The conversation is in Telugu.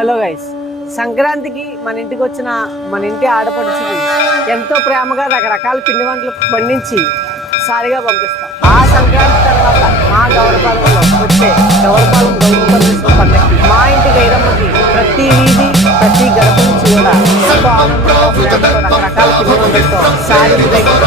హలో గైస్, సంక్రాంతికి మన ఇంటికి వచ్చిన మన ఇంటి ఆడపడుచుకి ఎంతో ప్రేమగా రకరకాల పిండి వంటలు పండించి సారిగా పంపిస్తాం. ఆ సంక్రాంతి తర్వాత మా గౌరపాలెంలో వచ్చే గౌరపాలెం గౌరవ పండుగకి మా ఇంటి గైరమ్మకి ప్రతి వీధి ప్రతి గడప నుంచి కూడా ఎంతో ఆనందంతో ప్రేమతో రకరకాల పిండి వంటలతో సారీ దగ్గర